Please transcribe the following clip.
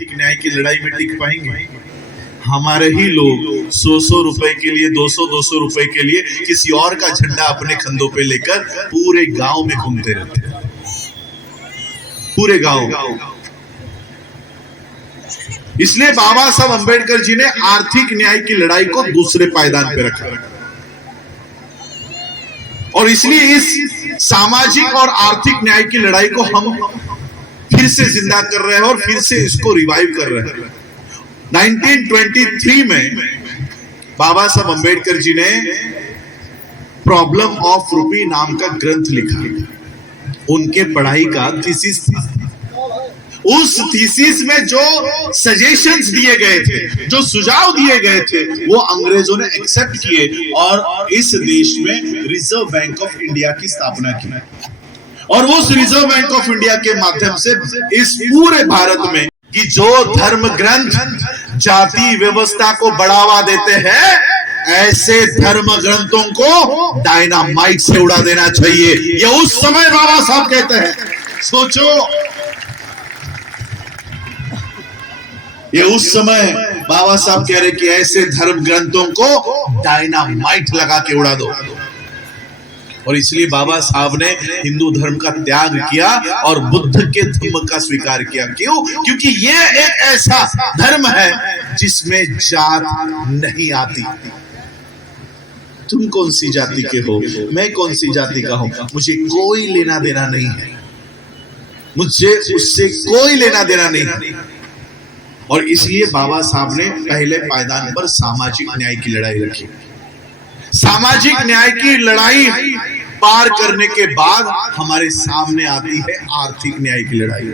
आर्थिक न्याय की लड़ाई में टिक पाएंगे? हमारे ही लोग 100 रुपए के लिए, 200 रुपए के लिए किसी और का झंडा अपने कंधों पे लेकर पूरे गांव में घूमते रहते हैं, पूरे गांव। इसलिए बाबा साहब अंबेडकर जी ने आर्थिक न्याय की लड़ाई को दूसरे पायदान पे रखा और इसलिए इस सामाजिक और आर्थिक न्याय की लड़ाई को हम फिर से जिंदा कर रहे हैं और फिर से इसको रिवाइव कर रहे हैं। 1923 में बाबा साहब अंबेडकर जी ने प्रॉब्लम ऑफ रूपी नाम का ग्रंथ लिखा। उनके पढ़ाई का थीसिस था। उस थीसिस में जो सजेशंस दिए गए थे, जो सुझाव दिए गए थे, वो अंग्रेजों ने एक्सेप्ट किए और इस देश में रिजर्व बैंक ऑफ इंडिया की स्थापना की। और उस रिजर्व बैंक ऑफ इंडिया के माध्यम से इस पूरे भारत में कि जो धर्म ग्रंथ जाति व्यवस्था को बढ़ावा देते हैं, ऐसे धर्म ग्रंथों को डायनामाइट से उड़ा देना चाहिए। ये उस समय बाबा साहब कहते हैं। सोचो, ये उस समय बाबा साहब कह रहे कि ऐसे धर्म ग्रंथों को डायनामाइट लगा के उड़ा दो। और इसलिए बाबा साहब ने हिंदू धर्म का त्याग किया और बुद्ध के धर्म का स्वीकार किया। क्यों? क्योंकि ये एक ऐसा धर्म है जिसमें जात नहीं आती। तुम कौन सी जाति के हो, मैं कौन सी जाति का हूं, मुझे कोई लेना देना नहीं है, मुझे उससे कोई लेना देना नहीं है। और इसलिए बाबा साहब ने पहले पायदान पर सामाजिक न्याय की लड़ाई रखी। सामाजिक न्याय की लड़ाई पार करने के बाद हमारे सामने आती है आर्थिक न्याय की लड़ाई।